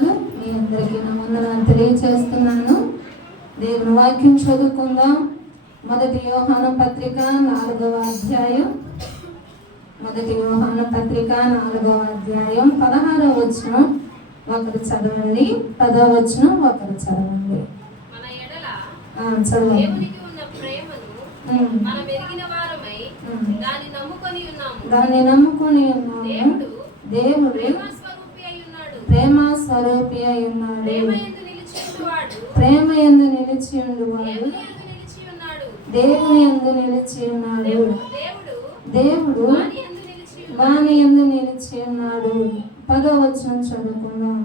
మీ అందరికీ నా వందనాలు తెలియజేస్తున్నాను. దేవుని వాక్యం చదువుకుందాం. 1 యోహాను పత్రిక 4వ అధ్యాయం. 1 యోహాను పత్రిక 4వ అధ్యాయం 16వ వచనం ఒకరు చదవండి. 10వ వచనం ఒకరు చదవండి. చదవండి. దాన్ని నమ్ముకొని ఉన్నాము. దేవుడు ప్రేమ స్వరూపి అయి ఉన్నాడు. ప్రేమ యందు నిలిచి ఉండువాడు దేవుని యందు నిలిచి ఉన్నాడు. దేవుడు వాని యందు నిలిచి ఉన్నాడు. 10వ వచనం చదువుకుందాం.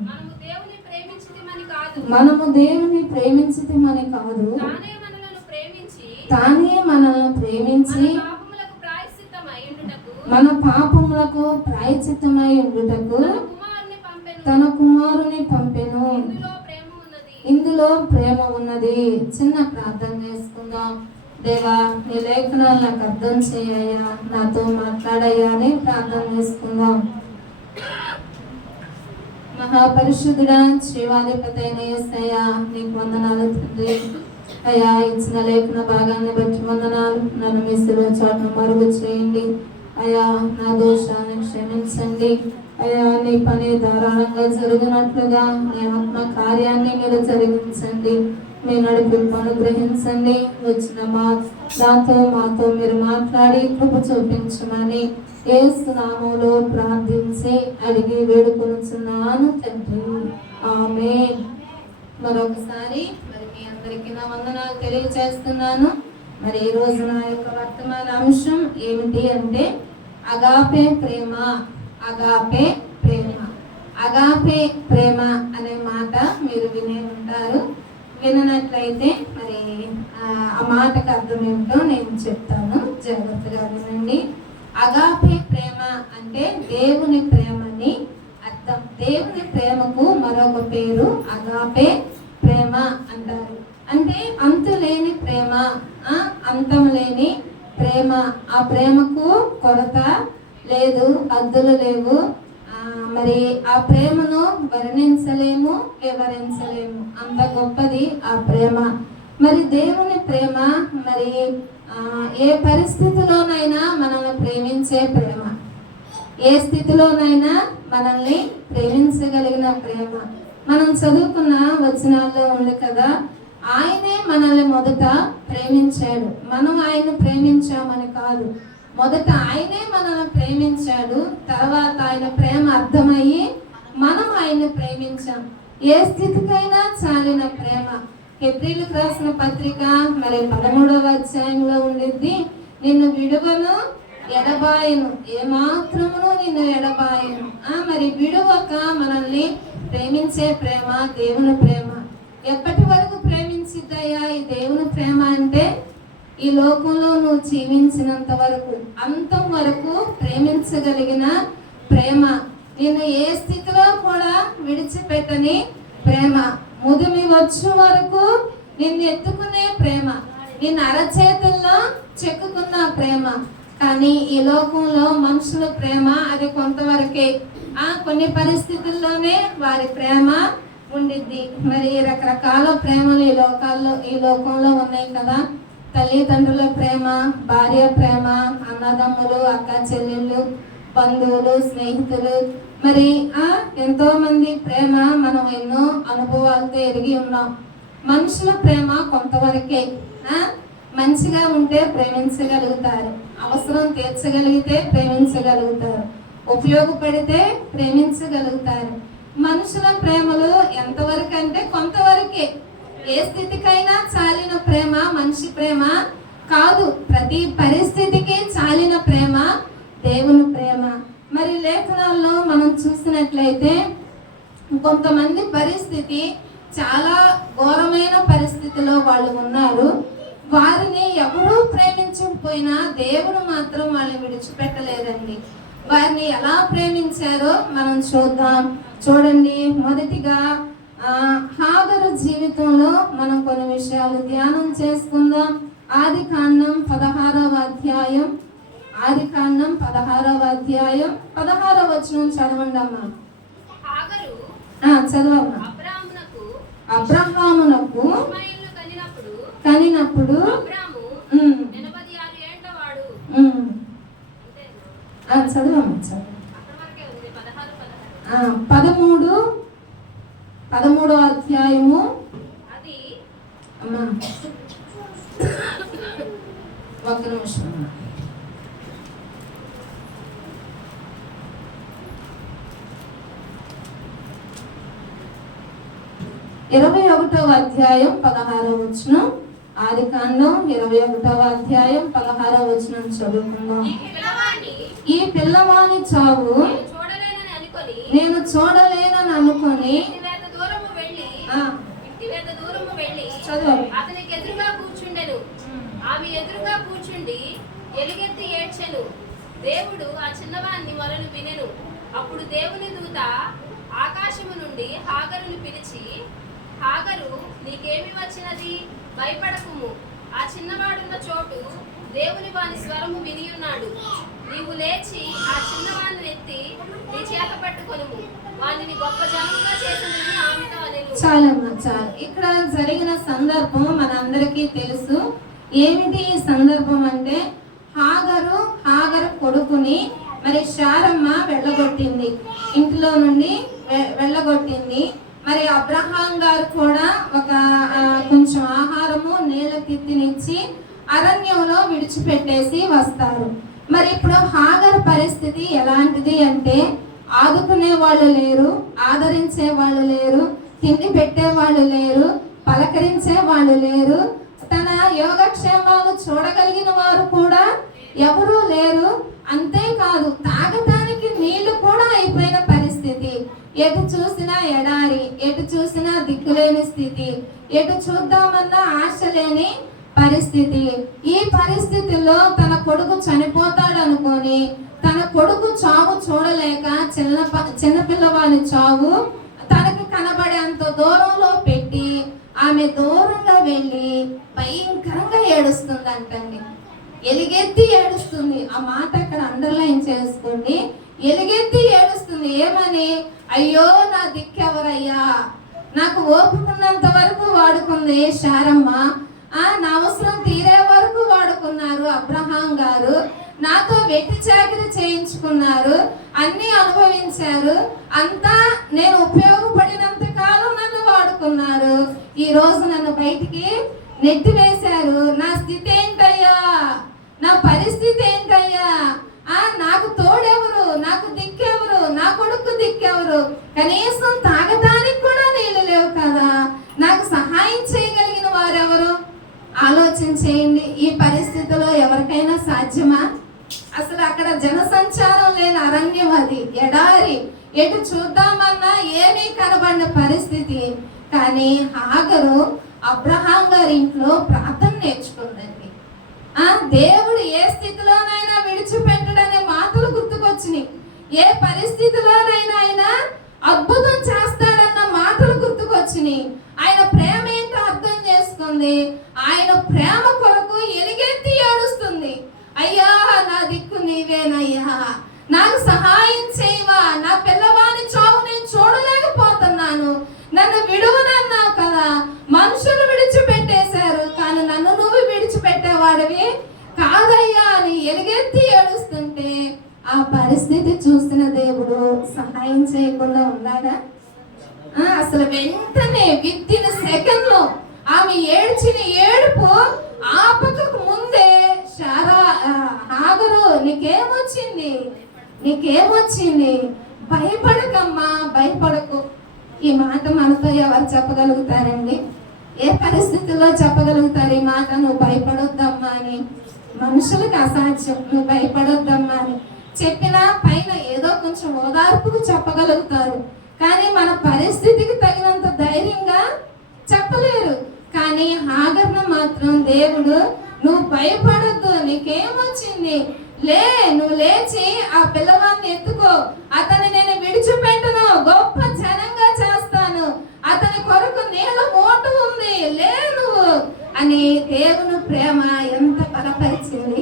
మనము దేవుని ప్రేమించితిమని కాదు, తానే మనల్ని ప్రేమించి మన పాపములకు ప్రాయశ్చిత్తమై ఉండుటకు తన కుమారుని పంపెను. ఇందులో ప్రేమ ఉన్నది. చిన్న ప్రార్థన చేసుకుందాం. దేవా, నీ లేఖనాలు నాకు అర్థం చేయయ్యా, నాతో మాట్లాడయ్యా అని ప్రార్థన చేసుకుందాం. మహాపరిశుద్ధుడా, జీవాధిపతి అయిన యేసయ్యా, నీకు వందనాలు తండ్రి. అయ్యా, ఇచ్చిన లేఖన భాగాన్ని బట్టి వందనాలు. నన్ను మీ శిలువ చాటును మరుగు చేయండి అయ్యా. నా దోషాన్ని క్షమించండి అయ్యా. నీ పని ధారాళంగా జరిగినట్లుగా నీ ఆత్మ కార్యాన్ని మీరు జరిగించండి. మీ నడిపింపు అనుగ్రహించండి. వచ్చిన మాతో మీరు మాట్లాడి కృప చూపించమని యేసు నామములో ప్రార్థించి అడిగి వేడుకొనుచున్నాను తండ్రి, ఆమేన్. మరొకసారి మీ అందరికీ నా వందనాలు తెలియజేస్తున్నాను. మరి ఈ రోజు నా యొక్క వర్తమాన అంశం ఏమిటి అంటే అగాపే ప్రేమ. అగాపే ప్రేమ. అగాపే ప్రేమ అనే మాట మీరు వినే ఉంటారు. వినట్లయితే మరి ఆ మాటకు అర్థం ఏమిటో నేను చెప్తాను, జాగ్రత్తగా వినండి. అగాపే ప్రేమ అంటే దేవుని ప్రేమని అర్థం. దేవుని ప్రేమకు మరొక పేరు అగాపే ప్రేమ అంటారు. అంటే అంతులేని ప్రేమ, అంతం లేని ప్రేమ. ఆ ప్రేమకు కొరత లేదు, హద్దులు లేవు. మరి ఆ ప్రేమను వర్ణించలేము, వివరించలేము. అంత గొప్పది ఆ ప్రేమ. మరి దేవుని ప్రేమ మరి ఏ పరిస్థితిలోనైనా మనల్ని ప్రేమించే ప్రేమ, ఏ స్థితిలోనైనా మనల్ని ప్రేమించగలిగిన ప్రేమ. మనం చదువుకున్న వచనాల్లో ఉంది కదా, ఆయనే మనల్ని మొదట ప్రేమించాడు. మనం ఆయన ప్రేమించామని కాదు, మొదట ఆయనే మనల్ని ప్రేమించాడు. తర్వాత ఆయన ప్రేమ అర్థమయ్యి మనం ఆయన్ని ప్రేమించాం. ఏ స్థితికైనా చాలిన ప్రేమ. హెబ్రీయులకు రాసిన పత్రిక మరి 13వ అధ్యాయంలో ఉండిద్ది, నిన్ను విడువను ఎడబాయను, ఏమాత్రమును నిన్ను ఎడబాయను. మరి విడువక మనల్ని ప్రేమించే ప్రేమ దేవుని ప్రేమ. ఎప్పటి వరకు ప్రేమించిద్దయ్యా ఈ దేవుని ప్రేమ అంటే ఈ లోకంలో నువ్వు జీవించినంత వరకు, అంతం వరకు ప్రేమించగలిగిన ప్రేమ. నిన్ను ఏ స్థితిలో కూడా విడిచిపెట్టని ప్రేమ. ముదిమి వచ్చే వరకు నిన్ను ఎత్తుకునే ప్రేమ, నిన్ను అరచేతుల్లో చెక్కుకున్న ప్రేమ. కానీ ఈ లోకంలో మనుషుల ప్రేమ అది కొంతవరకే. కొన్ని పరిస్థితుల్లోనే వారి ప్రేమ ఉండిద్ది. మరి రకరకాల ప్రేమలు ఈ లోకంలో ఉన్నాయి కదా. తల్లిదండ్రుల ప్రేమ, భార్య ప్రేమ, అన్నదమ్ములు, అక్క చెల్లెళ్ళు, బంధువులు, స్నేహితులు, మరి ఎంతో మంది ప్రేమ మనం ఎన్నో అనుభవాలతో ఎరిగి ఉన్నాం. మనుషుల ప్రేమ కొంతవరకే. మంచిగా ఉంటే ప్రేమించగలుగుతారు, అవసరం తీర్చగలిగితే ప్రేమించగలుగుతారు, ఉపయోగపడితే ప్రేమించగలుగుతారు. మనుషుల ప్రేమలు ఎంతవరకు అంటే కొంతవరకే. ఏ స్థితికైనా చాలిన ప్రేమ మనిషి ప్రేమ కాదు. ప్రతి పరిస్థితికి చాలిన ప్రేమ దేవుని ప్రేమ. మరి లేఖనాల్లో మనం చూసినట్లయితే కొంతమంది పరిస్థితి చాలా ఘోరమైన పరిస్థితిలో వాళ్ళు ఉన్నారు. వారిని ఎవరూ ప్రేమించకపోయినా దేవుడు మాత్రం వాళ్ళని విడిచిపెట్టలేదండి. వారిని ఎలా ప్రేమించారో మనం చూద్దాం. చూడండి, మొదటిగా హాగరు జీవితంలో మనం కొన్ని విషయాలు ధ్యానం చేసుకుందాం. ఆదికాండం 16వ అధ్యాయం. ఆదికాండం 16వ అధ్యాయం 16వ వచనం చదవండి అమ్మా. చదవమ్మా. అబ్రహామునకు కనినప్పుడు చదవమ్మా. 13వ అధ్యాయము అమ్మా. ఒక్క నిమిషం. 21వ అధ్యాయం 16వ వచనం. ఆదికాండం 21వ అధ్యాయం 16వ వచనం చదువుకుందాం. ఈ పిల్లవాని చావు నేను చూడలేనని అనుకొని అతనికి ఎదురుగా కూర్చుండెను. ఆమె ఎదురుగా కూర్చుండి ఎలుగెత్తి ఏడ్చెను. దేవుడు ఆ చిన్నవాణ్ణి మొరను వినెను. అప్పుడు దేవుని దూత ఆకాశము నుండి హాగరుని పిలిచి, హాగరు, నీకేమి వచ్చినది? భయపడకుము. ఆ చిన్నవాడున్న చోటు దేవుని వాని స్వరము వినియున్నాడు. నీవు లేచి ఆ చిన్నవాణ్ణి ఎత్తి నీ చేత పట్టుకొనుము. వానిని గొప్ప జనముగా చేసినని ఆమెతో అనెను. చాలమ్మా, చాలు. ఇక్కడ జరిగిన సందర్భం మనందరికీ తెలుసు. ఏమిటి ఈ సందర్భం అంటే, హాగరు కొడుకుని మరి శారమ్మ వెళ్ళగొట్టింది, ఇంట్లో నుండి వెళ్ళగొట్టింది. మరి అబ్రహాం గారు కూడా ఒక కొంచెం ఆహారము నీళ్ళ తిత్తినిచ్చి అరణ్యంలో విడిచిపెట్టేసి వస్తారు. మరి ఇప్పుడు హాగరు పరిస్థితి ఎలాంటిది అంటే, ఆదుకునే వాళ్ళు లేరు, ఆదరించే వాళ్ళు లేరు, తిండి పెట్టే వాళ్ళు లేరు, పలకరించే వాళ్ళు లేరు, తన యోగక్షేమాలు చూడగలిగిన వారు కూడా ఎవరూ లేరు. అంతేకాదు, తాగటానికి నీళ్లు కూడా అయిపోయిన పరిస్థితి. ఎటు చూసినా ఎడారి, ఎటు చూసినా దిక్కులేని స్థితి, ఎటు చూద్దామన్నా ఆశ లేని పరిస్థితి. ఈ పరిస్థితిలో తన కొడుకు చనిపోతాడు అనుకొని, తన కొడుకు చావు చూడలేక చిన్నపిల్లవాని చావు తనకి కనబడేంత దూరంలో పెట్టి ఆమె దూరంగా వెళ్ళి భయంకరంగా ఏడుస్తుంది అంటండి. ఎలుగెత్తి ఏడుస్తుంది. ఆ మాట అక్కడ అండర్లైన్ చేసుకోండి. ఎలుగెత్తి ఏడుస్తుంది. ఏమని? అయ్యో నా దిక్కెవరయ్యా, నాకు ఓపుకున్నంత వరకు వాడుకుంది శారమ్మ, నా అవసరం తీరే వరకు వాడుకున్నారు అబ్రహాం గారు, నాతో వెట్టి చాకిరి చేయించుకున్నారు, అన్ని అనుభవించారు, అంతా నేను ఉపయోగపడినంత కాలం నన్ను వాడుకున్నారు, ఈ రోజు నన్ను బయటికి నెట్టివేశారు. నా స్థితి ఏంటయ్యా, నా పరిస్థితి ఏంటయ్యా, నాకు తోడెవరు, నాకు దిక్కెవరు, నా కొడుకు దిక్కెవరు, కనీసం తాగటానికి కూడా నీళ్ళు లేవు కదా, నాకు సహాయం చేయగలిగిన వారెవరు? ఆలోచన చేయండి. ఈ పరిస్థితిలో ఎవరికైనా సాధ్యమా? అసలు అక్కడ జనసంచారం లేని అరణ్యం, అది ఎడారి, ఎటు చూద్దామన్నా ఏమీ కనబడిన పరిస్థితి. కానీ హాగరు అబ్రహాం గారి ఇంట్లో ప్రార్థన నేర్చుకుందండి. దేవుడు ఏ స్థితిలోనైనా విడిచిపెట్టడనే మాటలు గుర్తుకొచ్చినాయి. ఏ పరిస్థితిలోనైనా ఆయన అద్భుతం చేస్తాడన్న మాటలు గుర్తుకొచ్చినాయి. ఆయన ప్రేమ ఏంటో అర్థం చేసుకుంది. ఆయన ప్రేమ కొరకు ఎలుగెత్తి ఏడుస్తుంది. అయ్యా, నా దిక్కు నీవేనయ్యా, నాకు సహాయం చేయవా, నా పిల్లవాని చావు నేను చూడలేకపోతున్నాను, నన్ను విడువనన్నావు కదా, మనుషులు విడిచిపెట్టేశారు కానీ నన్ను నువ్వు విడిచిపెట్టేవాడివి కాదయ్యా అని ఎలుగెత్తి ఏడుస్తుంటే ఆ పరిస్థితి చూసిన దేవుడు సహాయం చేయకుండా ఉన్నాడా? అసలు వెంటనే విత్తిన సెకండ్ లో ఆమె ఏడ్చిన ఏడుపు ఆపకకు ముందే హాగరు, నీకేమొచ్చింది, భయపడకమ్మా, భయపడకు. ఈ మాట మనతో ఎవరు చెప్పగలుగుతారండి? ఏ పరిస్థితుల్లో చెప్పగలుగుతారు ఈ మాట? నువ్వు భయపడొద్దమ్మా అని. మనుషులకు అసాధ్యం. నువ్వు భయపడొద్దమ్మా అని చెప్పినా పైన ఏదో కొంచెం ఓదార్పుకు చెప్పగలుగుతారు, కానీ మన పరిస్థితికి తగినంత ధైర్యంగా చెప్పలేరు. కానీ హాగర్ను మాత్రం దేవుడు, నువ్వు భయపడొద్దు, నీకేమొచ్చింది, నువ్వు లేచి ఆ పిల్లవాడిని ఎత్తుకో, అతన్ని నేను విడిచిపెట్టను, గొప్ప జనంగా చేస్తాను, అతని కొరకు నీళ్ళ మోటు ఉంది, నువ్వు అని దేవుని ప్రేమ ఎంత బలపరిచింది,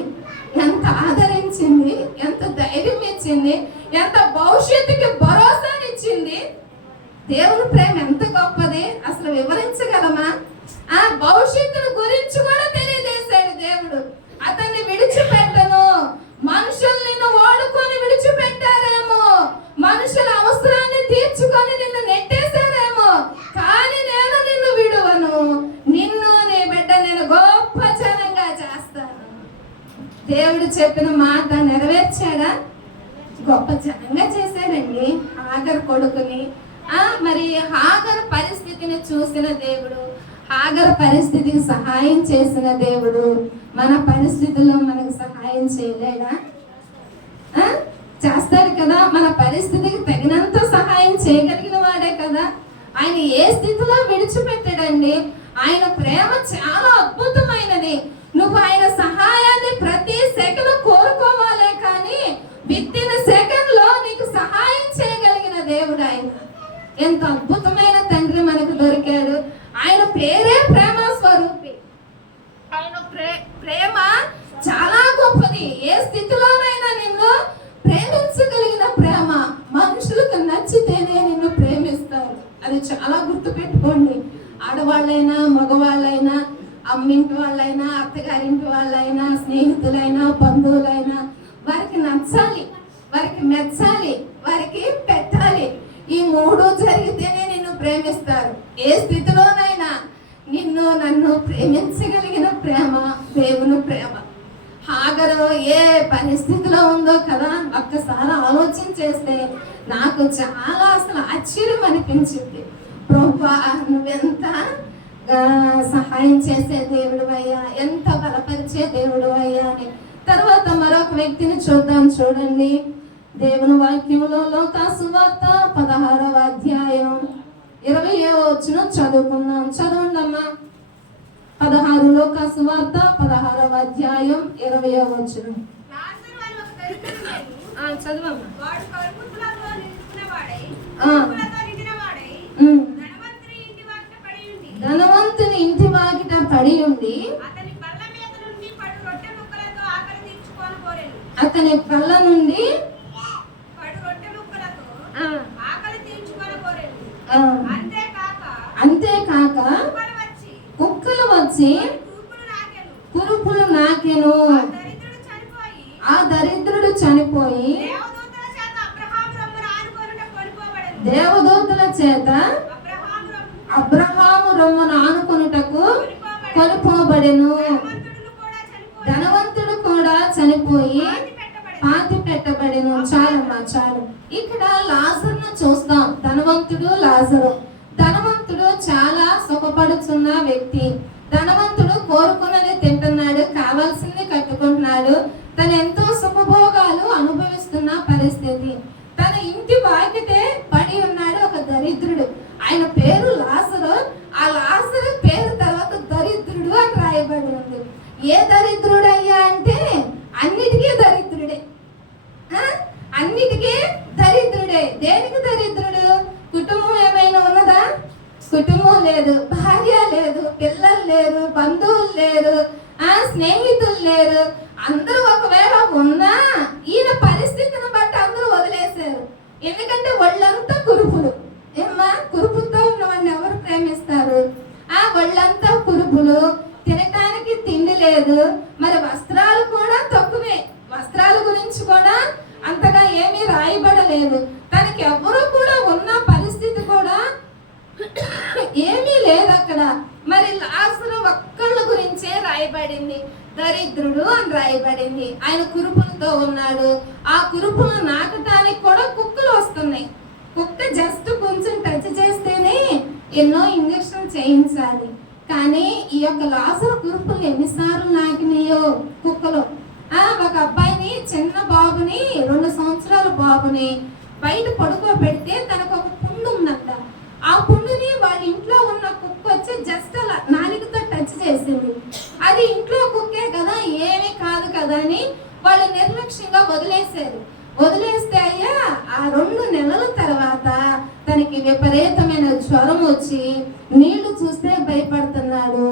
ఎంత ఆదరించింది, ఎంత ధైర్యం ఇచ్చింది, ఎంత భవిష్యత్తుకి భరోసానిచ్చింది. దేవుని ఎంత గొప్పది, అసలు వివరించగలమా? ఆ భవిష్యత్తును గురించి కూడా తెలియజేశాడు దేవుడు. అతన్ని విడిచిపెట్టను. మనుషులు నిన్ను వాడుకొని విడిచిపెట్టారేమో, మనుషుల అవసరాన్ని తీర్చుకొని నిన్ను నెట్టేశారేమో, కానీ నేను నిన్ను విడువను. నిన్ను నీ బిడ్డ నేను గొప్ప జనంగా చేస్తాను. దేవుడు చెప్పిన మాట నెరవేర్చాడా? గొప్ప జనంగా చేశాడండి హాగర్ కొడుకుని. మరి హాగర్ పరిస్థితిని చూసిన దేవుడు, హాగర్ పరిస్థితికి సహాయం చేసిన దేవుడు మన పరిస్థితుల్లో మనకు సహాయం చేయలేడా? చేస్తాడు కదా. మన పరిస్థితికి తగినంత సహాయం చేయగలిగిన వాడే కదా. ఆయన ఏ స్థితిలో విడిచిపెట్టాడండి. ఆయన ప్రేమ చాలా అద్భుతమైనది. నువ్వు ఆయన సహాయాన్ని ప్రతి సెకను కోరుకోవాలే కానీ విత్ ఇన్ సెకండ్ లో నీకు సహాయం చేయగలిగిన దేవుడు ఆయన. ఎంత అద్భుతమైన తండ్రి మనకు దొరికాడు. ఆయన పేరే ప్రేమ స్వరూపి. ఆయన ప్రేమ చాలా గొప్పది. ఏ స్థితిలోనైనా నిన్ను ప్రేమించగలిగిన ప్రేమ. మనుషులకు నచ్చితేనే నిన్ను ప్రేమిస్తారు. అది చాలా గుర్తుపెట్టుకోండి. ఆడవాళ్ళైనా మగవాళ్ళైనా, అమ్మింటి వాళ్ళైనా, అత్తగారింటి వాళ్ళైనా, స్నేహితులైనా, బంధువులైనా వారికి నచ్చాలి, వారికి మెచ్చాలి, వారికి పెట్టాలి. ఈ మూడు జరిగితేనే నిన్ను ప్రేమిస్తారు. ఏ స్థితిలోనైనా నిన్ను నన్ను ప్రేమించగలిగిన ప్రేమ దేవుని ప్రేమ. హాగరు ఏ పరిస్థితిలో ఉందో కదా, ఒక్కసారి ఆలోచన చేస్తే నాకు చాలా అసలు ఆశ్చర్యం అనిపించింది. ప్రభువా నువ్వెంత సహాయం చేసే దేవుడు అయ్యా, ఎంత బలపరిచే దేవుడు అయ్యా అని. తర్వాత మరొక వ్యక్తిని చూద్దాం. చూడండి దేవుని వాక్యంలో లూకా సువార్త 16వ అధ్యాయం 20వ వచనం చదువుకుందాం. చదవండి అమ్మా. 16 లూకా సువార్త 16వ అధ్యాయం 20వ వచనం. చదవమ్మా. ధనవంతుని ఇంటి వాకిట పడి ఉండి అతని పళ్ళ నుండి పడు రొట్టె ముక్కలతో అంతేకాక కుక్కలు వచ్చి కురుపులు నాకెను. ఆ దరిద్రుడు చనిపోయి దేవదూతల చేత అబ్రహాము రొమ్మును ఆనుకొనుటకు కొనుపోబడెను. ధనవంతుడు కూడా చనిపోయి పాతి పెట్టబడెను. చాలమ్మా చాలు. ఇక్కడ లాజరును చూస్తాం. ధనవంతుడు లాజరు. ధనవంతుడు చాలా సుఖపడుతున్న వ్యక్తి. ధనవంతుడు కోరుకున్నది తింటున్నాడు, కావాల్సింది కట్టుకుంటున్నాడు, తను ఎంతో సుఖభోగాలు అనుభవిస్తున్న పరిస్థితి. తన ఇంటి వాకిటే పడి ఉన్నాడు ఒక దరిద్రుడు. ఆయన పేరు లాజరు. ఆ లాజరు పేరు తర్వాత దరిద్రుడు అని రాయబడి ఉంది. ఏ దరిద్రుడు అయ్యా అంటే అన్నిటికీ దరిద్రుడే. అన్నిటికీ దరిద్రుడే. దేనికి దరిద్రుడు? కుటుంబం ఏమైనా ఉన్నదా? కుటుంబం లేదు, భార్య లేదు, పిల్లలు లేరు, బంధువులు లేరు, స్నేహితులు లేరు. అందరూ ఒకవేళ ఉన్నా ఈయన పరిస్థితిని బట్టి అందరూ వదిలేశారు. ఎందుకంటే వాళ్ళంతా కురుపులు. ఏమ్మా, కురుపుతో ఉన్నవాడిని ఎవరు ప్రేమిస్తారు? వాళ్ళంతా కురుపులు. తినటానికి తిండి లేదు, మరి వస్త్రాలు కూడా తక్కువే. వస్త్రాల గురించి కూడా అంతగా ఏమీ రాయబడలేదు. తనకి ఎవరు కూడా ఉన్న పరిస్థితి కూడా ఏమీ లేదు అక్కడ. మరి లాజరు ఒక్కళ్ళ గురించే రాయబడింది, దరిద్రుడు అని రాయబడింది. ఆయన కురుపులతో ఉన్నాడు. ఆ కురుపులు నాటడానికి కూడా కుక్కలు వస్తున్నాయి. కుక్క జస్ట్ కొంచెం టచ్ చేస్తేనే ఎన్నో ఇంజక్షన్ చేయించాలి. కానీ ఈ యొక్క లాజరు కురుపులు ఎన్నిసార్లు నాకినాయో కుక్కలు. ఒక అబ్బాయిని, చిన్న బాబుని, 2 సంవత్సరాల బాబుని బయట పడుకోబెడితే తనకు ఒక పుండు ఉందంట. ఆ పుండుని వాళ్ళ ఇంట్లో ఉన్న కుక్క వచ్చి జస్ట్ అలా నాలుకతో టచ్ చేసింది. అది ఇంట్లో కుక్కే కదా, ఏమీ కాదు కదా అని వాళ్ళు నిర్లక్ష్యంగా వదిలేశారు. వదిలేస్తే అయ్యా ఆ 2 నెలల తర్వాత తనకి విపరీతమైన జ్వరం వచ్చి నీళ్లు చూస్తే భయపడుతున్నాడు.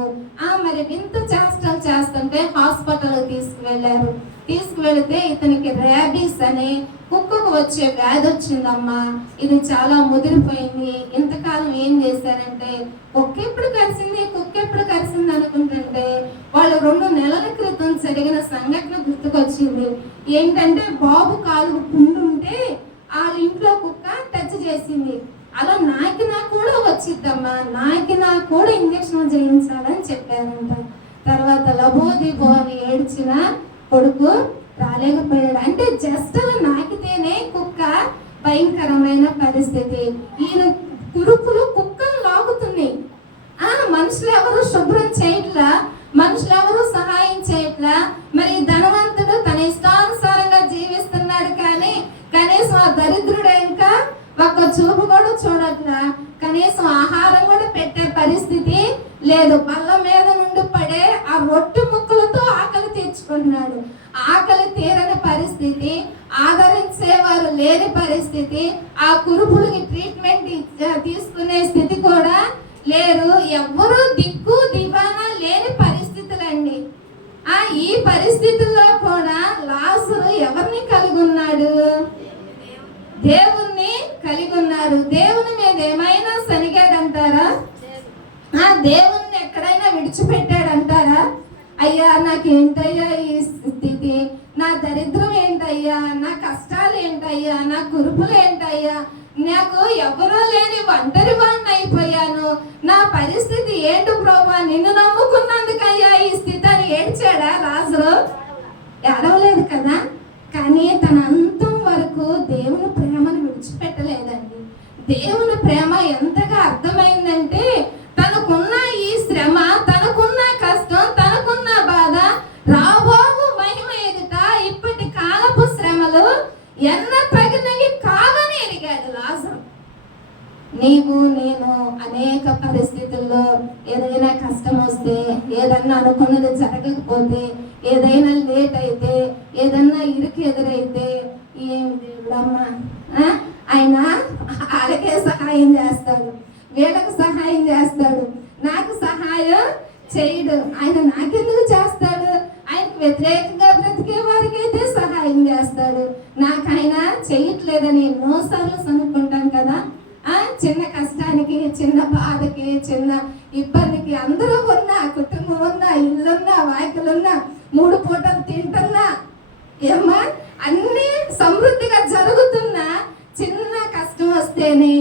మరి వింత చేష్టలు చేస్తుంటే హాస్పిటల్కి తీసుకువెళ్ళారు. తీసుకువెళితే ఇతనికి ర్యాబీస్ అని కుక్కకు వచ్చే వ్యాధి వచ్చిందమ్మా. ఇది చాలా ముదిరిపోయింది. ఇంతకాలం ఏం చేశారంటే కుక్క ఎప్పుడు కరిసింది అనుకుంటుంటే వాళ్ళు 2 నెలల క్రితం జరిగిన సంఘటన గుర్తుకొచ్చింది. ఏంటంటే బాబు కాలు పుండుంటే వాళ్ళ ఇంట్లో కుక్క టచ్ చేసింది. అలా నాకినా కూడా వచ్చిద్దమ్మా, నాకినా కూడా ఇంజక్షన్ చేయించాలని చెప్పారంట. తర్వాత లబోదిబో అని ఏడ్చిన కొడుకు రాలేకపోయాడు. అంటే జస్ట్ నాకితేనే కుక్క భయంకరమైన పరిస్థితి. ఈయన కురుపులు కుక్కలు లాగుతున్నాయి. మనుషులు ఎవరు శుభ్రం చేయట్లా, మనుషులు ఎవరు సహాయం చేయట్లా. మరి ధనవంతుడు తన ఇష్టానుసారంగా జీవిస్తున్నాడు, కానీ కనీసం ఆ దరిద్రుడు ఇంకా ఒక్క చూపు కూడా చూడట్లా. కనీసం ఆహారం కూడా పెట్టే పరిస్థితి లేదు. బల్ల మీద నుండి పడే ఆ రొట్టె ముక్కలతో ఆకలి తీర్చుకుంటున్నాడు. ఆకలి తీరని పరిస్థితి, ఆదరించేవారు లేని పరిస్థితి, ఆ కురుపులకి ట్రీట్మెంట్ తీసుకునే స్థితి కూడా లేరు. ఎవ్వరూ దిక్కు దివానా లేని పరిస్థితులండి. ఈ పరిస్థితుల్లో కూడా లాజరు ఎవరిని కలిగి ఉన్నాడు? దేవుణ్ణి కలిగి ఉన్నారు. దేవుని మీద ఏమైనా సనిగాడంటారా? దేవుణ్ణి ఎక్కడైనా విడిచిపెట్టాడంటారా? అయ్యా నాకేంటయ్యా ఈ స్థితి, నా దరిద్రం ఏంటయ్యా, నా కష్టాలు ఏంటయ్యా, నా కురుపులు ఏంటయ్యా, నాకు ఎవరూ లేని ఒంటరి వాడిని అయిపోయాను, నా పరిస్థితి ఏంటి ప్రభువా, నిన్ను నమ్ముకున్నందుకయ్యా ఈ స్థితి అని ఏడ్చాడా లాజరు? ఏడవలేదు కదా. కానీ తన అంతం వరకు దేవుని ప్రేమను విడిచిపెట్టలేదండి. దేవుని ప్రేమ ఎంతగా అర్థమైందంటే తనకున్న ఈ శ్రమ, తనకున్న కష్టం, తనకున్న బాధ రాబోవు మహిమ ఎదుట ఇప్పటి కాలపు శ్రమలు ఎన్న తగినవి కావని ఎరిగాడు లాజరు. నీవు నేను అనేక పరిస్థితుల్లో ఏదైనా కష్టం వస్తే, ఏదన్నా అనుకున్నది జరగకపోతే, ఏదైనా లేట్ అయితే, ఏదన్నా ఇరుకు ఎదురైతే, ఏం దేవుడమ్మా ఆయన వాళ్ళకే సహాయం చేస్తాడు, వీళ్ళకి సహాయం చేస్తాడు, నాకు సహాయం చేయడు. ఆయన నాకెందుకు చేస్తాడు? ఆయనకు వ్యతిరేకంగా బ్రతికే వారికి అయితే సహాయం చేస్తాడు. నాకు ఆయన చేయట్లేదని ఎన్నోసార్లు అనుకుంటాం కదా. చిన్న కష్టానికి, చిన్న బాధకి, చిన్న ఇబ్బందికి అందరూ ఉన్నా, కుటుంబం ఉన్నా, ఇల్లున్నా, వాకిలున్నా, 3 పూటలు తింటున్నా, ఏమ్మా అన్ని సమృద్ధిగా జరుగుతున్నా చిన్న కష్టం వస్తేనే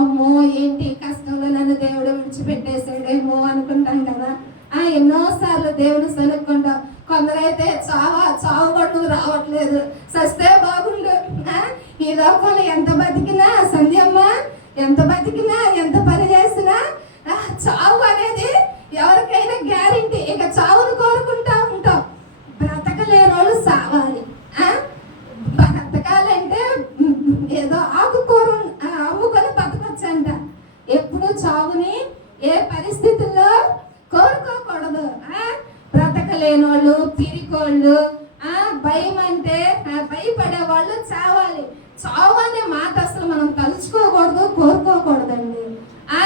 అమ్మో ఏంటి కష్టంలో నన్ను దేవుడు విడిచిపెట్టేసాడేమో అనుకుంటాం కదా. ఎన్నోసార్లు దేవుడు సనుక్కుంటాం. కొందరైతే చావు కూడా నువ్వు రావట్లేదు, సస్తే బాగుండు, ఈ లోకంలో ఎంత బతికినా, సంధ్యమ్మ ఎంత బతికినా, ఎంత పని చేసినా చావు అనేది ఎవరికైనా గ్యారెంటీ. ఇక చావును కోరుకుంటా ఉంటాం. బ్రతకలేని వాళ్ళు సావాలి. బ్రతకాలంటే ఏదో ఆకుకూర అమ్ముకొని బతకొచ్చంట. ఎప్పుడు చావుని ఏ పరిస్థితుల్లో కోరుకోకూడదు. బ్రతకలేని వాళ్ళు, పిరికోళ్ళు, భయం అంటే భయపడే వాళ్ళు చావాలి. చావు అనే మాట అసలు మనం తలుచుకోకూడదు, కోరుకోకూడదండి. ఆ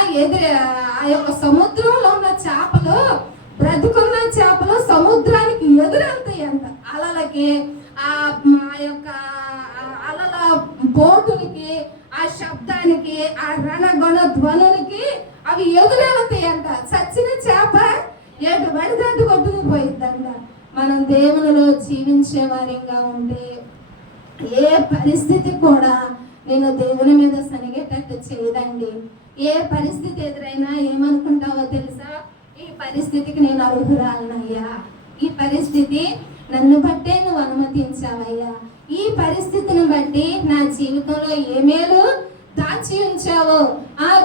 యొక్క సముద్రంలో ఉన్న చేపలు, బ్రతుకున్న చేపలు సముద్రానికి ఎదురెళ్తాయి అంట. అలలకి, ఆ యొక్క అలల బోటులకి, ఆ శబ్దానికి, ఆ రణగొణ ధ్వనులకి అవి ఎదురెళ్తాయి అంట. చచ్చిన చేప ఎటు పడితే అటు కొట్టుకుపోయిద్దంట. మనం దేవునిలో జీవించే వారిగా ఉంటే ఏ పరిస్థితి కూడా నేను దేవుని మీద సనిగేటట్టు చేయదండి. ఏ పరిస్థితి ఎదురైనా ఏమనుకుంటావో తెలుసా? ఈ పరిస్థితికి నేను అర్హురాలనయ్యా, ఈ పరిస్థితి నన్ను బట్టే నువ్వు అనుమతించావయ్యా, ఈ పరిస్థితిని బట్టి నా జీవితంలో ఏ మేలు దాచి ఉంచావో.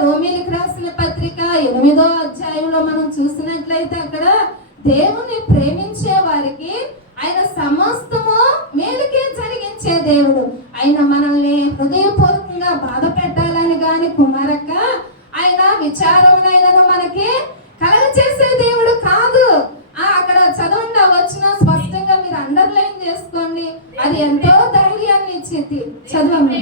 రోమీలకు రాసిన పత్రిక 8వ అధ్యాయంలో మనం చూసినట్లయితే అక్కడ దేవుని ప్రేమించే వారికి ఆయన సమస్తము మేలుకే జరిగించే దేవుడు. ఆయన మనల్ని హృదయపూర్వకంగా బాధ పెట్టాలని గాని కుమారక్క ఆయన విచారమునైనను మనకి కలగ చేసే దేవుడు కాదు. అక్కడ చదవండి, వచ్చిన స్పష్టంగా మీరు అండర్లైన్ చేసుకోండి. అది ఎంతో ధైర్యాన్ని ఇచ్చింది. చదవండి.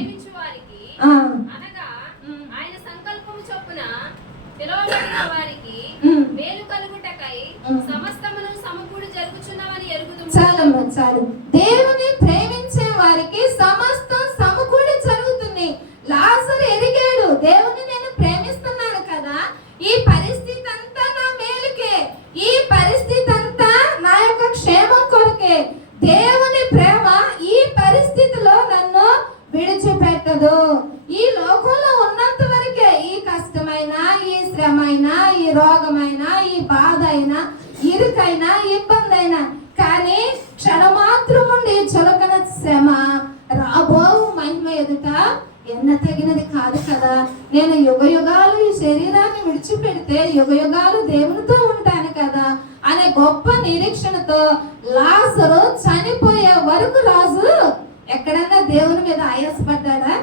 పిలువబడిన వారికి ఉమ్. మేలు కలుగుటకై ఉమ్. సమస్తమును సమకూడి జరుగుచున్నవని ఎరుగుదుము. చాలమ్మా చాలు. దేవుని ప్రేమించే వారికి సమస్తం సమకూడి జరుగుతుంది. లాజరు ఎరిగాడు, దేవుని నేను ప్రేమిస్తున్నాను కదా, ఈ పరిస్థితి అంతా నా మేలుకే, ఈ పరిస్థితి అంతా నా యొక్క క్షేమం కొరకే. దేవుని ప్రేమ ఈ పరిస్థితిలో నన్ను విడిచిపెట్టదు. ఈ లోకంలో ఉన్నంత వరకే, ఈ కష్టమైన, ఈ శ్రమైన, ఈ రోగమైన, ఈ బాధ అయినా, ఇరుకైనా, ఇబ్బంది అయినా, కానీ క్షణమాత్రముండి చులకన శ్రమ రాబో మహిమ ఎదుట ఎన్న తగినది కాదు కదా. నేను యుగ యుగాలు ఈ శరీరాన్ని విడిచిపెడితే యుగ యుగాలు దేవునితో ఉంటాను కదా అనే గొప్ప నిరీక్షణతో లాజరు చనిపోయే వరకు రాజు ఎక్కడన్నా దేవుని మీద ఆయాసపడ్డాడా?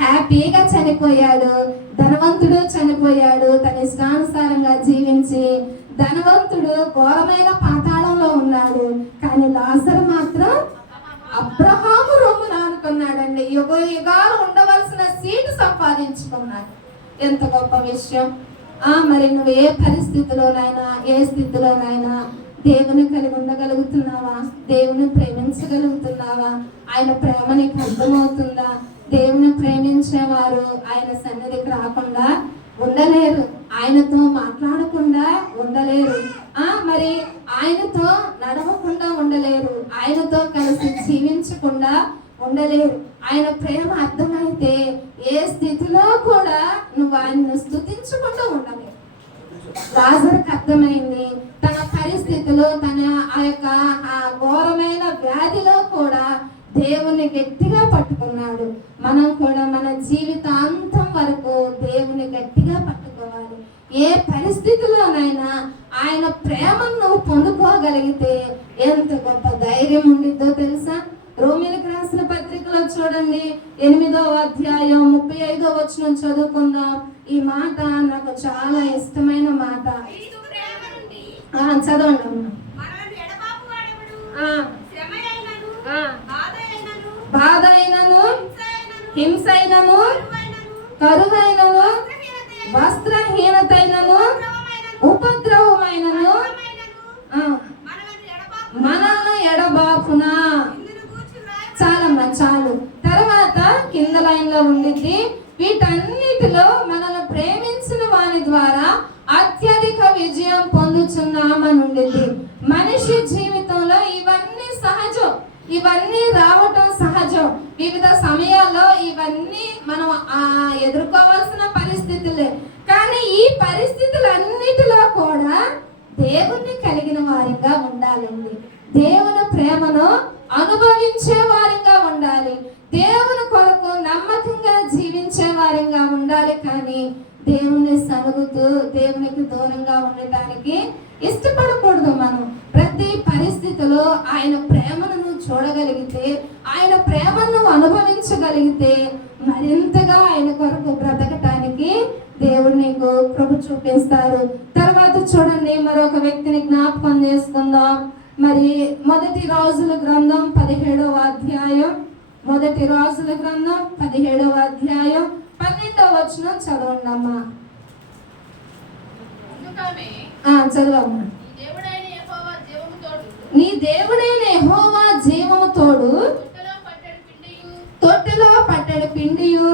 హ్యాపీగా చనిపోయాడు. ధనవంతుడు చనిపోయాడు తన ఇష్టానుసారంగా జీవించి. ధనవంతుడు ఘోరమైన పాతాళంలో ఉన్నాడు, కానీ లాజరు మాత్రం అబ్రహాము రొమ్మున అనుకున్నాడండి. యుగ యుగాలు ఉండవలసిన సీటు సంపాదించుకున్నాడు. ఎంత గొప్ప విషయం. మరి నువ్వు ఏ పరిస్థితిలోనైనా, ఏ స్థితిలోనైనా దేవుని కలిగి ఉండగలుగుతున్నావా? దేవుని ప్రేమించగలుగుతున్నావా? ఆయన ప్రేమ నీకు అర్థమవుతుందా? దేవుని ప్రేమించేవారు ఆయన సన్నిధికి రాకుండా ఉండలేరు, ఆయనతో మాట్లాడకుండా ఉండలేరు, మరి ఆయనతో నడవకుండా ఉండలేరు, ఆయనతో కలిసి జీవించకుండా ఉండలేరు. ఆయన ప్రేమ అర్థమైతే ఏ స్థితిలో కూడా నువ్వు ఆయన్ని స్తుతించకుండా ఉండలేవు. లాజరుకు అర్థమైంది. తన పరిస్థితిలో, తన ఆ యొక్క ఘోరమైన వ్యాధిలో కూడా దేవుని గట్టిగా పట్టుకున్నాడు. మనం కూడా మన జీవితాంతం వరకు దేవుని గట్టిగా పట్టుకోవాలి. ఏ పరిస్థితిలోనైనా ఆయన ప్రేమను నువ్వు పొందుకోగలిగితే ఎంత గొప్ప ధైర్యం ఉండిద్దో తెలుసా? రోమీయులకు రాసిన పత్రికలో చూడండి, 8వ అధ్యాయం 35వ వచనం చదువుకుందాం. ఈ మాట నాకు చాలా ఇష్టమైన మాట. చదవండి అమ్మా. బాధ అయినను, హింస అయినను, కరువైనను, వస్త్రహీనతైనను, ఉపద్రవమైనను మనల్ని ఎడబాపునా. చాలమ్మా చాలు. తర్వాత కింద లైన్ లో ఉండిద్ది, వీటన్నిటిలో మనల్ని ప్రేమించిన వాని ద్వారా అత్యధిక విజయం పొందుచున్నామని ఉండిద్ది. మనిషి జీవితంలో ఇవన్నీ సహజం, ఇవన్నీ రావటం సహజం. వివిధ సమయాల్లో ఇవన్నీ మనం ఎదుర్కోవాల్సిన పరిస్థితులే. కానీ ఈ పరిస్థితులన్నిటిలో కూడా దేవుణ్ణి కలిగిన వారిగా ఉండాలండి. దేవుని ప్రేమను అనుభవించే వారిగా ఉండాలి. దేవుని కొరకు నమ్మకంగా జీవించే వారిగా ఉండాలి. కానీ దేవుని సనుగుతూ దేవునికి దూరంగా ఉండటానికి ఇష్టపడకూడదు. మనం ప్రతి పరిస్థితిలో ఆయన ప్రేమను చూడగలిగితే, ఆయన ప్రేమను అనుభవించగలిగితే మరింతగా ఆయన కొరకు బ్రతకటానికి దేవుడు నీకు కృప చూపిస్తారు. తర్వాత చూడండి, మరొక వ్యక్తిని జ్ఞాపకం చేసుకుందాం. మరి మొదటి రాజుల గ్రంథం 17వ అధ్యాయం, మొదటి రాజుల గ్రంథం 17వ అధ్యాయం 12వ వచనం చదవండి అమ్మా. చదవమ్మా. నీ దేవుడైన యెహోవా జీవము తోడు, తొట్టెలో పట్టెడు పిండియు,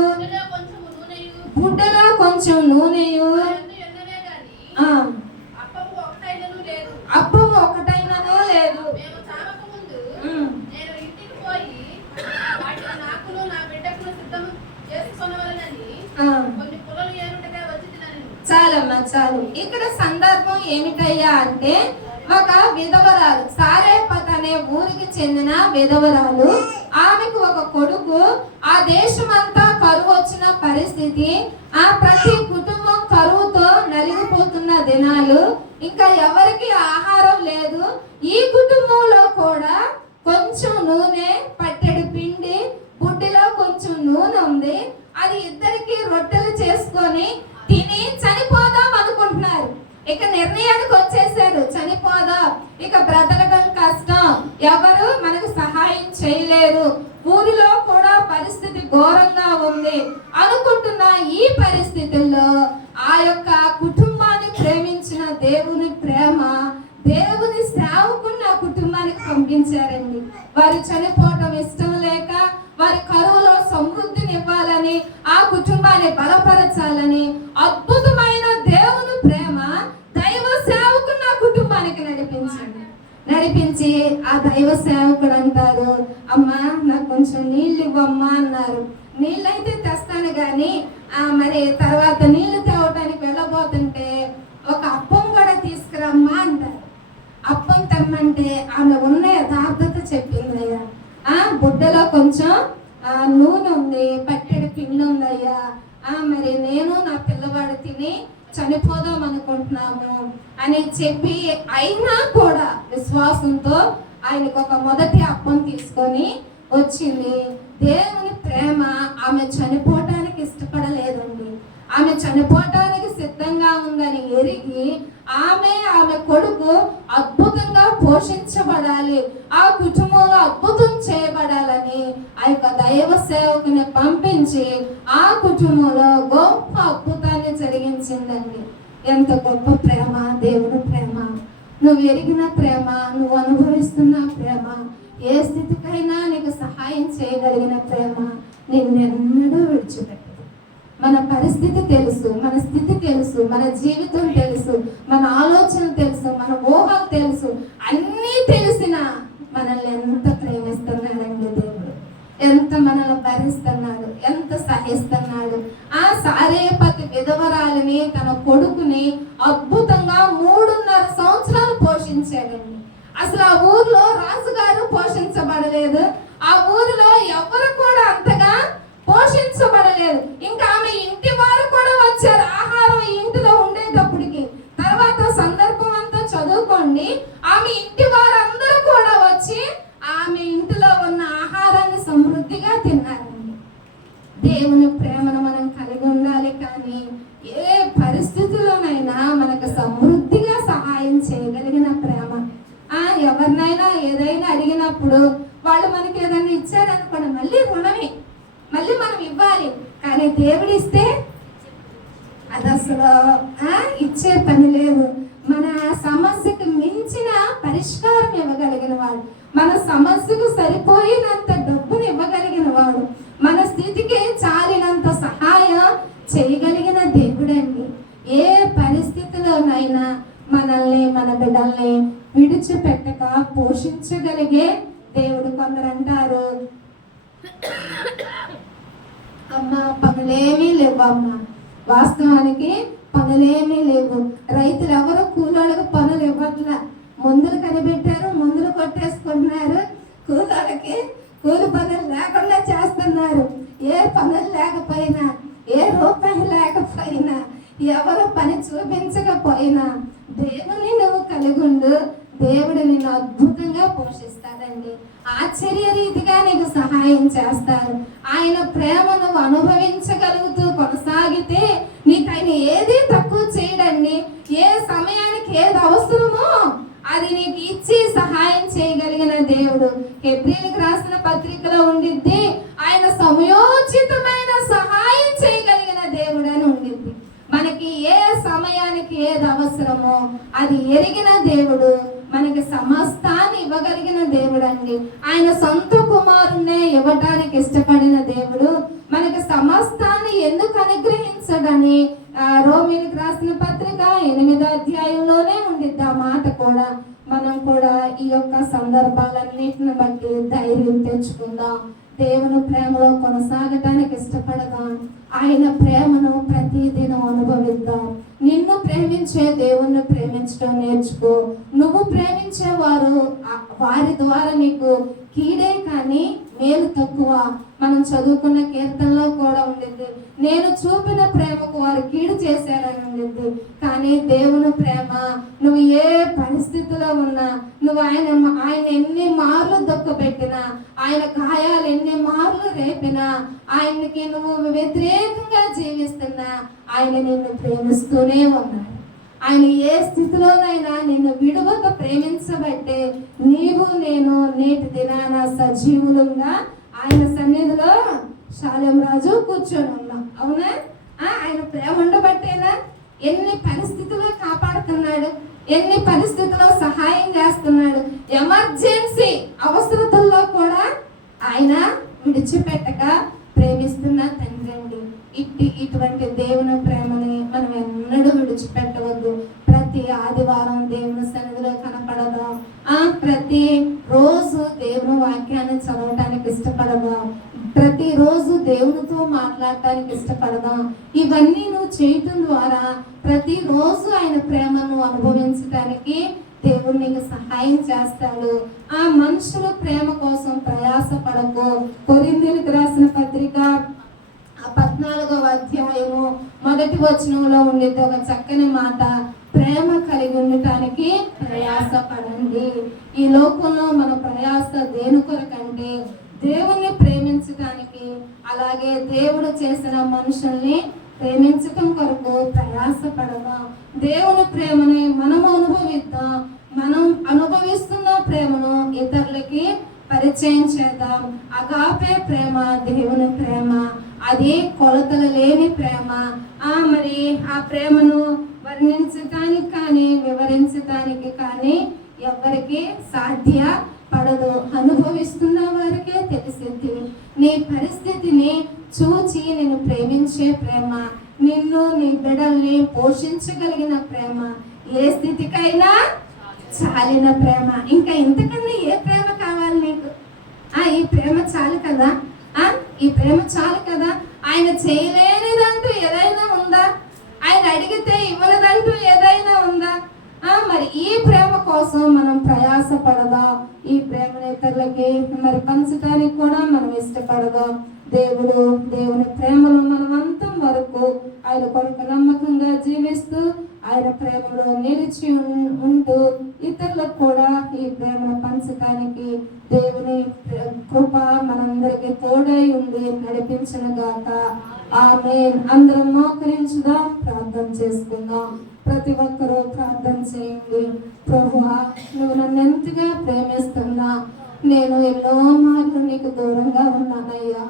గుడ్డలో కొంచెం నూనెయు, అప్పము ఒకటైనను లేదు. చాలమ్మా చాలు. ఇక్కడ సందర్భం ఏమిటయ్యా అంటే, ఒక విధవరాలు, సారేపత్ అనే ఊరికి చెందిన విధవరాలు, ఆమెకు ఒక కొడుకు. ఆ దేశమంతా కరువు వచ్చిన పరిస్థితి, ప్రతి కుటుంబం కరువుతో నలిగిపోతున్న దినాలు, ఇంకా ఎవరికి ఆహారం లేదు. ఈ కుటుంబంలో కూడా కొంచెం నూనె, పట్టెడు పిండి, బుడ్డిలో కొంచెం నూనె ఉంది. అది ఇద్దరికి రొట్టెలు చేసుకొని తిని చనిపోదాం అనుకుంటున్నారు. ఇక నిర్ణయానికి వచ్చేసారు, చనిపోదాం, ఇక బ్రతకడం కష్టం, ఎవరు మనకు సహాయం చేయలేరు, ఊరిలో కూడా పరిస్థితి ఘోరంగా ఉంది అనుకుంటున్న ఈ పరిస్థితుల్లో ఆ యొక్క కుటుంబాన్ని ప్రేమించిన దేవుని ప్రేమ, దేవుని సేవకుని ఆ కుటుంబానికి పంపించారండి. వారు చనిపోవటం ఇష్టం లేక, వారి కరువులో సమృద్ధిని ఇవ్వాలని, ఆ కుటుంబాన్ని బలపరచాలని అద్భుతమైన దేవుని ప్రేమ దైవ సేవకుని ఆ కుటుంబానికి నడిపించి ఆ దైవ సేవకుడు అంటారు, అమ్మా నాకు కొంచెం నీళ్ళు ఇవ్వమ్మా అన్నారు. నీళ్ళైతే తెస్తాను కానీ మరి తర్వాత నీళ్లు తేవటానికి వెళ్ళబోతుంటే ఒక అప్పం కూడా తీసుకురమ్మా అంటారు. అప్పం తెమ్మంటే ఆమె ఉన్న యథార్థత చెప్పింది, అయ్యా బుడ్డలో కొంచెం నూనె ఉంది, పట్టెడు పిండి ఉందయ్యా, మరి నేను నా పిల్లవాడు తిని చనిపోదాం అనుకుంటున్నాము అని చెప్పి, అయినా కూడా విశ్వాసంతో ఆయనకు ఒక మొదటి అప్పం తీసుకొని వచ్చింది. దేవుని ప్రేమ ఆమె చనిపోవటానికి ఇష్టపడలేదండి. ఆమె చనిపోవటానికి సిద్ధంగా ఉందని ఎరిగి ఆమె కొడుకు అద్భుతంగా పోషించబడాలి, ఆ కుటుంబంలో అద్భుతం చేయబడాలని ఆ యొక్క దైవ సేవకుని పంపించి ఆ కుటుంబంలో గొప్ప అద్భుతాన్ని జరిగించిందండి. ఎంత గొప్ప ప్రేమ, దేవుని ప్రేమ, నువ్వు ఎరిగిన ప్రేమ, నువ్వు అనుభవిస్తున్న ప్రేమ, ఏ స్థితికైనా నీకు సహాయం చేయగలిగిన ప్రేమ నిన్నెన్నడూ విడిచిపెట్టదు. మన పరిస్థితి తెలుసు, మన స్థితి తెలుసు, మన జీవితం తెలుసు, మన ఆలోచన తెలుసు, మన ఊహలు తెలుసు, అన్నీ తెలిసిన మనల్ని ఎంత ప్రేమిస్తున్నాడండి దేవుడు, ఎంత మనల్ని భరిస్తున్నాడు, ఎంత సహిస్తున్నాడు. ఆ సారేపతి విధవరాలిని, తన కొడుకుని అద్భుతంగా 3.5 సంవత్సరాలు పోషించాడండి. అసలు ఆ ఊర్లో రాజుగారు పోషించబడలేదు, ఆ ఊరిలో ఎవరు కూడా అంతగా పోషించబడలేదు. ఇంకా ఆమె ఇంటి వారు కూడా వచ్చారు ఆహారం ఇంటిలో ఉండేటప్పటికి. తర్వాత సందర్భం అంతా చదువుకోండి, ఆమె ఇంటి వారందరూ కూడా వచ్చి ఆమె ఇంటిలో ఉన్న ఆహారాన్ని సమృద్ధిగా తిన్నారండి. దేవుని ప్రేమను మనం కలిగి ఉండాలి, కానీ ఏ పరిస్థితుల్లోనైనా మనకు సమృద్ధిగా సహాయం చేయగలిగిన ప్రేమ. ఎవరినైనా ఏదైనా అడిగినప్పుడు వాళ్ళు మనకి ఏదైనా ఇచ్చారనుకోండి, మళ్ళీ రుణమే, మళ్ళీ మనం ఇవ్వాలి. కానీ దేవుడు ఇస్తే అది అసలు ఇచ్చే పని లేదు. మన సమస్యకు మించిన పరిష్కారం ఇవ్వగలిగిన వాడు, మన సమస్యకు సరిపోయినంత డబ్బును ఇవ్వగలిగిన వాడు, మన స్థితికి చాలినంత సహాయం చేయగలిగిన దేవుడండి. ఏ పరిస్థితిలోనైనా మనల్ని, మన బిడ్డల్ని విడిచిపెట్టక పోషించగలిగే దేవుడు. కొందరు అంటారు, అమ్మ పనులేమీ లేవు అమ్మ. వాస్తవానికి పనులేమీ లేవు. రైతులు ఎవరు కూలోళ్ళకి పనులు ఇవ్వట్లా, మందులు కనిపెట్టారు, మందులు కొట్టేసుకుంటున్నారు, కూలోళ్ళకి కూలి పనులు లేకుండా చేస్తున్నారు. ఏ పనులు లేకపోయినా, ఏ రూపాయి లేకపోయినా, ఎవరు పని చూపించకపోయినా దేవుని నువ్వు కలిగి ఉండు, దేవుడు నిన్ను అద్భుతంగా పోషిస్తాడండి. ఆశ్చర్య రీతిగా నీకు సహాయం చేస్తారు. ఆయన ప్రేమ నువ్వు అనుభవించగలుగుతూ కొనసాగితే నీకు ఆయన ఏది తక్కువ చేయడండి. ఏ సమయానికి ఏది అవసరమో అది నీకు ఇచ్చి సహాయం చేయగలిగిన దేవుడు. హెబ్రీయులకు రాసిన పత్రికలో ఉండిద్ది, ఆయన సమయోచితమైన సహాయం చేయగలిగిన దేవుడు అని ఉండిద్ది. మనకి ఏ సమయానికి ఏది అవసరమో అది ఎరిగిన దేవుడు, మనకి సమస్తాన్ని ఇవ్వగలిగిన దేవుడు అండి. ఆయన సొంత కుమారుణ్ణే ఇవ్వటానికి ఇష్టపడిన దేవుడు మనకి సమస్తాన్ని ఎందుకు అనుగ్రహించడని రోమీయులకు రాసిన పత్రిక 8వ అధ్యాయంలోనే ఉండిద్ది ఆ మాట కూడా. మనం కూడా ఈ యొక్క సందర్భాలన్నిటిని బట్టి ధైర్యం తెచ్చుకుందాం, దేవుని ప్రేమలో కొనసాగటానికి ఇష్టపడదాం, ఆయన ప్రేమను ప్రతిదినం అనుభవిద్దాం. నిన్ను ప్రేమించే దేవుణ్ణి ప్రేమించడం నేర్చుకో. నువ్వు ప్రేమించే వారి ద్వారా నీకు కీడే కానీ మేలు తక్కువ. మనం చదువుకున్న కీర్తనలో కూడా ఉండింది, నేను చూపిన ప్రేమకు వారు కీడు చేశారని ఉండింది. కానీ దేవుని ప్రేమ, నువ్వు ఏ పరిస్థితిలో ఉన్నా, నువ్వు ఆయన ఎన్ని మార్లు దుఃఖపెట్టినా, ఆయన గాయాలు ఎన్ని మార్లు రేపినా, ఆయనకి నువ్వు వ్యతిరేకంగా జీవిస్తున్నా, ఆయన నిన్ను ప్రేమిస్తూనే ఉన్నాడు. ఆయన ఏ స్థితిలోనైనా నిన్ను విడువక ప్రేమించబట్టే నీవు నేను నేటి దినాన సజీవులుగా ఆయన సన్నిధిలో షాలేం రాజు కూర్చొని ఉన్నాం. అవునా? ఆయన ప్రేమ ఉండబట్టేనా? ఎన్ని పరిస్థితుల్లో కాపాడుతున్నాడు, ఎన్ని పరిస్థితుల్లో సహాయం చేస్తున్నాడు. ఎమర్జెన్సీ అవసరతల్లో కూడా ఆయన విడిచిపెట్టక ప్రేమిస్తున్న తండ్రి అండి. ఇటువంటి దేవుని ప్రేమని మనం ఎన్నడూ విడిచిపెట్టవద్దు. ప్రతి ఆదివారం దేవుని సన్నిధిలో కనపడదాం. ప్రతి రోజు దేవుని వాక్యాన్ని చదవటానికి ఇష్టపడదాం. ప్రతిరోజు దేవునితో మాట్లాడటానికి ఇష్టపడదాం. ఇవన్నీ నువ్వు చేయటం ద్వారా ప్రతిరోజు ఆయన ప్రేమను అనుభవించడానికి దేవుడు నీకు సహాయం చేస్తాడు. ఆ మనుషుల ప్రేమ కోసం ప్రయాస పడకు. కొరింథీయులకు రాసిన పత్రిక 14వ అధ్యాయము 1వ వచనంలో ఉండేది ఒక చక్కని మాట, ప్రేమ కలిగి ఉండటానికి ప్రయాస పడండి. ఈ లోకంలో మన ప్రయాస దేని కొరకంటే దేవుణ్ణి ప్రేమించటానికి, అలాగే దేవుడు చేసిన మనుషుల్ని ప్రేమించటం కొరకు ప్రయాస పడదాం. దేవుని ప్రేమని మనము అనుభవిద్దాం. మనం అనుభవిస్తున్న ప్రేమను ఇతరులకి పరిచయం చేద్దాం. అగాపే ప్రేమ దేవుని ప్రేమ, అది కొలతలు లేని ప్రేమ. మరి ఆ ప్రేమను వర్ణించటానికి కానీ వివరించటానికి కానీ ఎవరికి సాధ్య పడదు. అనుభవిస్తున్న వారికే తెలిసింది. నీ పరిస్థితిని చూచి నిన్ను ప్రేమించే ప్రేమ, నిన్ను నీ బిడ్డల్ని పోషించగలిగిన ప్రేమ, ఏ స్థితికైనా చాలిన ప్రేమ. ఇంకా ఇంతకన్నా ఏ ప్రేమ కావాలి నీకు? ఈ ప్రేమ చాలు కదా, ఈ ప్రేమ చాలు కదా. ఆయన చేయలేనిదంటూ ఏదైనా ఉందా? ఆయన అడిగితే ఇవ్వలేదంటూ ఏదైనా ఉందా? మరి ఈ ప్రేమ కోసం మనం ప్రయాస పడదాం. ఈ ప్రేమను ఇతరులకి మరి పంచడానికి కూడా మనం ఇష్టపడదాం. దేవుని ప్రేమలో మనం అంతం వరకు ఆయన కొరకు నమ్మకంగా జీవిస్తూ ఆయన ప్రేమలో నిలిచి ఉంటూ ఇతరులకు కూడా ఈ ప్రేమను పంచడానికి దేవుని కృప మనందరికీ తోడై ఉండి నడిపించును గాక. ఆమేన్. అందరం మోకరించుదాం, ప్రార్థన చేసుకుందాం. ప్రతి ఒక్కరూ ప్రార్థన చేయండి. ప్రభువా, నువ్వు నన్ను ఎంతగా ప్రేమిస్తున్నా, నేను ఎన్నో మార్లు నీకు దూరంగా ఉన్నానయ్యా.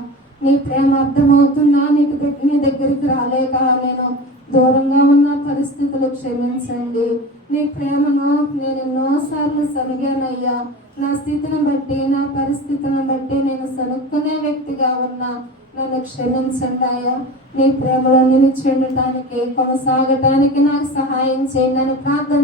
నీ ప్రేమ అర్థమవుతున్నా నీ దగ్గరికి రాలేక నేను దూరంగా ఉన్న పరిస్థితులు క్షమించండి. నీ ప్రేమను నేను ఎన్నోసార్లు సనిగానయ్యా. నా స్థితిని బట్టి, నా పరిస్థితిని బట్టి నేను సనుక్కునే వ్యక్తిగా ఉన్నా. నన్ను క్షమించండి అయ్యా. నీ ప్రేమలో నిలిచి ఉండటానికి, కొనసాగటానికి నాకు సహాయం చేయండి అని ప్రార్థన